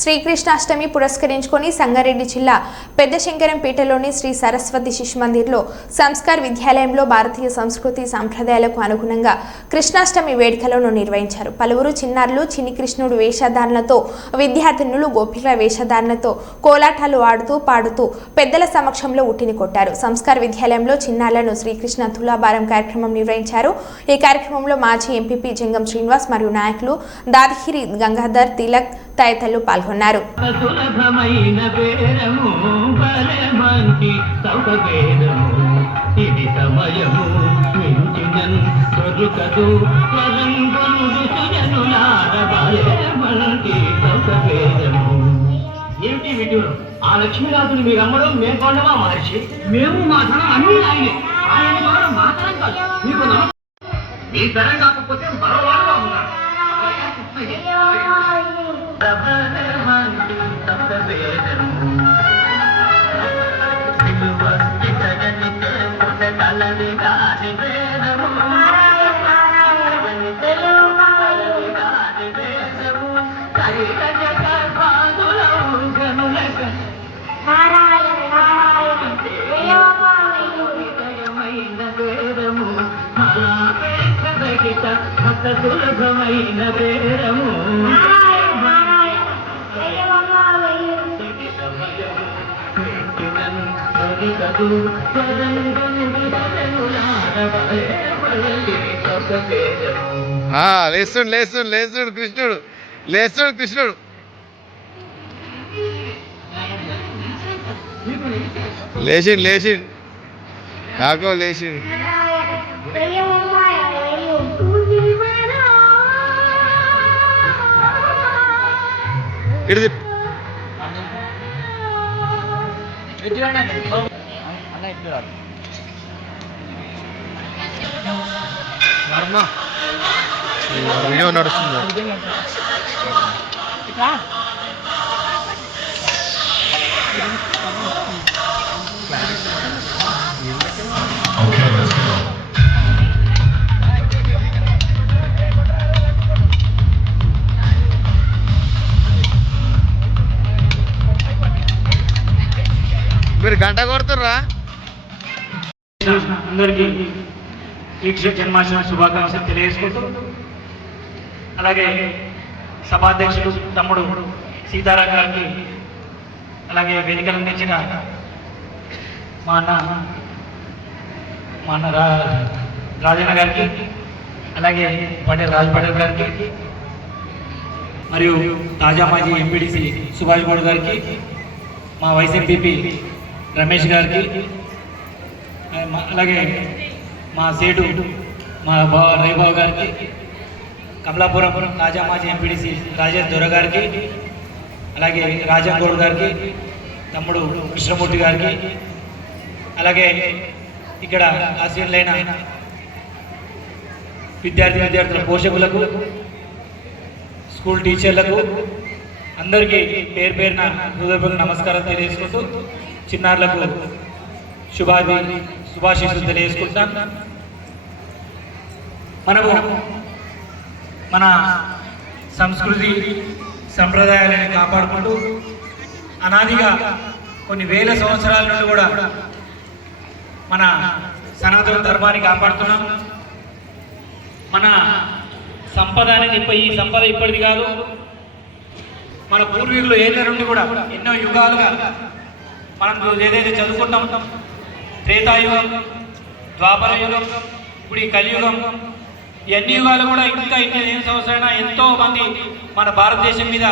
శ్రీకృష్ణాష్టమి పురస్కరించుకొని సంగారెడ్డి జిల్లా పెద్ద శంకరంపేటలోని శ్రీ సరస్వతి శిశు మందిర్లో సంస్కార్ విద్యాలయంలో భారతీయ సంస్కృతి సాంప్రదాయాలకు అనుగుణంగా కృష్ణాష్టమి వేడుకలను నిర్వహించారు. పలువురు చిన్నారులు చిన్ని కృష్ణుడు వేషధారణతో విద్యార్థినులు గోపికల వేషధారణతో కోలాటాలు ఆడుతూ పాడుతూ పెద్దల సమక్షంలో ఉట్టిని కొట్టారు. సంస్కార్ విద్యాలయంలో చిన్నారులను శ్రీకృష్ణ తులాభారం కార్యక్రమం నిర్వహించారు. ఈ కార్యక్రమంలో మాజీ ఎంపీపీ జంగం శ్రీనివాస్ మరియు నాయకులు దాదిగిరి గంగాధర్ తిలక్ తదితరులు పాల్గొన్నారు. ఏమిటి ఆ లక్ష్మీనాథుని మీరు అమ్మడం మేము కొండమా మహర్షి? మేము మా ధనం అన్ని ఆయనే. ఆయన ద్వారా మా తరం కాదు. మీకు మీ తరం కాకపోతే మరో నారాయణ సులభమైన పేరము ఆ, లేస్తుండు లేస్తుండు లేస్తుండు కృష్ణుడు. లేస్తాడు కృష్ణుడు లేచిండు లేచి కాకో లేచిండు. ఇటు తిప్పు. వీడియో నడుస్తుంది మీరు గంట కొడుతుర్రా? అందరికీ వీక్ష జన్మాష్టమి శుభాకాంక్షలు తెలియజేసుకుంటూ అలాగే సభాధ్యక్షుడు తమ్ముడు సీతారాం గారికి అలాగే వేదికలు అందించిన మా అన్న మా అన్న రా రాజన్న గారికి అలాగే పటేల్ రాజ్ పటేల్ గారికి మరియు తాజా మాజీ ఎంపీడీసీ సుభాష్ గౌడ్ గారికి మా వైసీపీ రమేష్ గారికి అలాగే మా సేటు మా బా రైబాబు గారికి కమలాపురం తాజా మాజీ ఎంపీడీసీ రాజేష్ దొర గారికి అలాగే రాజంగౌడ్ గారికి తమ్ముడు కృష్ణమూర్తి గారికి అలాగే ఇక్కడ ఆశీర్లైన విద్యార్థి విద్యార్థుల పోషకులకు స్కూల్ టీచర్లకు అందరికీ పేరు పేరున హృదయపూర్వక నమస్కారం తెలియజేసుకుంటూ చిన్నారులకు శుభాది శుభాశీస్సులు తెలియజేసుకుంటాం మనము మన సంస్కృతి సంప్రదాయాలను కాపాడుకుంటూ అనాదిగా కొన్ని వేల సంవత్సరాల నుండి కూడా మన సనాతన ధర్మాన్ని కాపాడుతున్నాం. మన సంపద అనేది ఈ సంపద ఇప్పటిది కాదు మన పూర్వీకులు ఏళ్ళ నుండి కూడా ఎన్నో యుగాలుగా మనం ఏదైతే చదువుకుంటాం త్రేతాయుగం ద్వాపర యుగం ఇప్పుడు ఈ కలియుగం ఎన్ని యుగాలు కూడా ఇంకా ఇన్ని ఎన్ని సంవత్సరాలైనా ఎంతో మంది మన భారతదేశం మీద